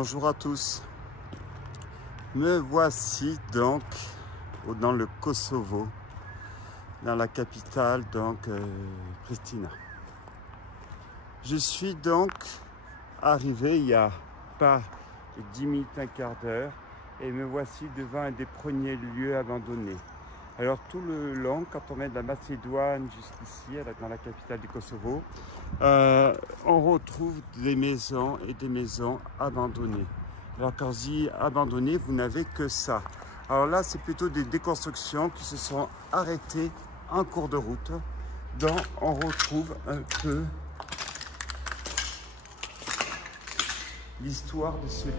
Bonjour à tous. Me voici donc dans le Kosovo, dans la capitale donc Pristina. Je suis donc arrivé il n'y a pas 10 minutes, un quart d'heure, et me voici devant un des premiers lieux abandonnés. Alors tout le long, quand on vient de la Macédoine jusqu'ici, dans la capitale du Kosovo, on retrouve des maisons et des maisons abandonnées. Alors quand je dis abandonnées, vous n'avez que ça. Alors là, c'est plutôt des déconstructions qui se sont arrêtées en cours de route, dont on retrouve un peu l'histoire de ce lieu.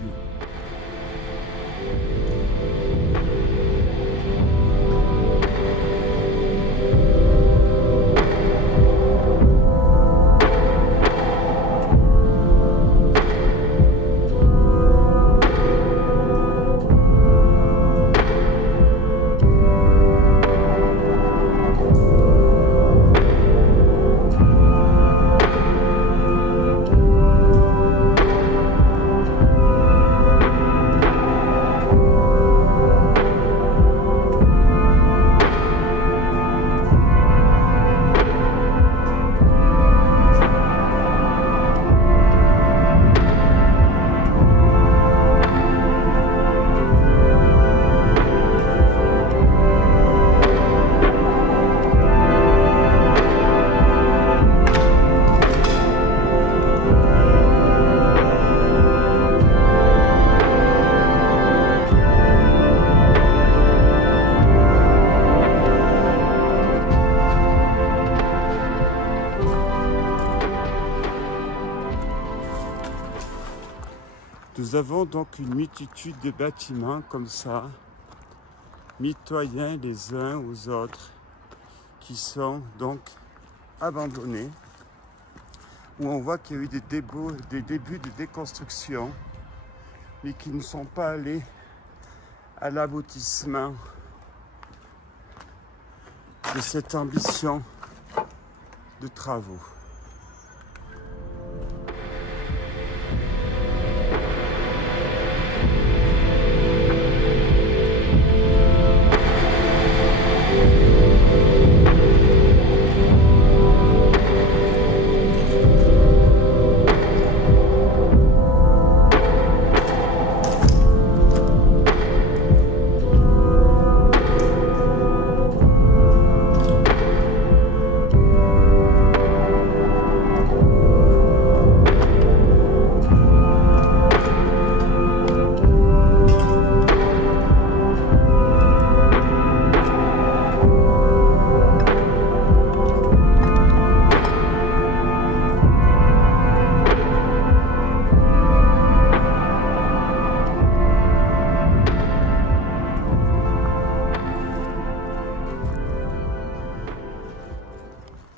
Nous avons donc une multitude de bâtiments comme ça, mitoyens les uns aux autres, qui sont donc abandonnés, où on voit qu'il y a eu des débuts de déconstruction, mais qui ne sont pas allés à l'aboutissement de cette ambition de travaux.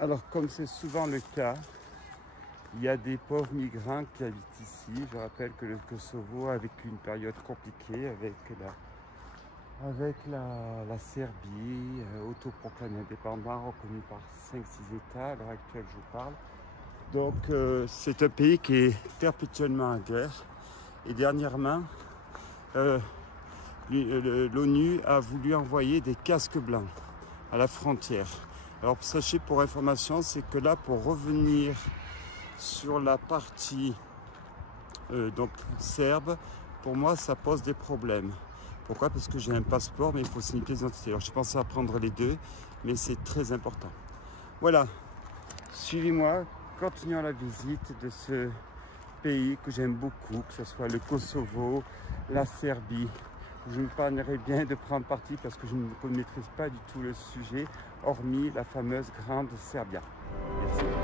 Alors, comme c'est souvent le cas, il y a des pauvres migrants qui habitent ici. Je rappelle que le Kosovo a vécu une période compliquée avec la Serbie, autoproclamée indépendant, reconnue par 5-6 États à l'heure actuelle, je vous parle. Donc, c'est un pays qui est perpétuellement en guerre. Et dernièrement, l'ONU a voulu envoyer des casques blancs à la frontière. Alors sachez pour information, c'est que là, pour revenir sur la partie donc serbe, pour moi ça pose des problèmes. Pourquoi? Parce que j'ai un passeport, mais il faut signer les identités. Alors je pensais à prendre les deux, mais c'est très important. Voilà, suivez-moi, continuons la visite de ce pays que j'aime beaucoup, que ce soit le Kosovo, la Serbie. Je me parlerai bien de prendre parti parce que je ne maîtrise pas du tout le sujet, hormis la fameuse Grande Serbia. Merci.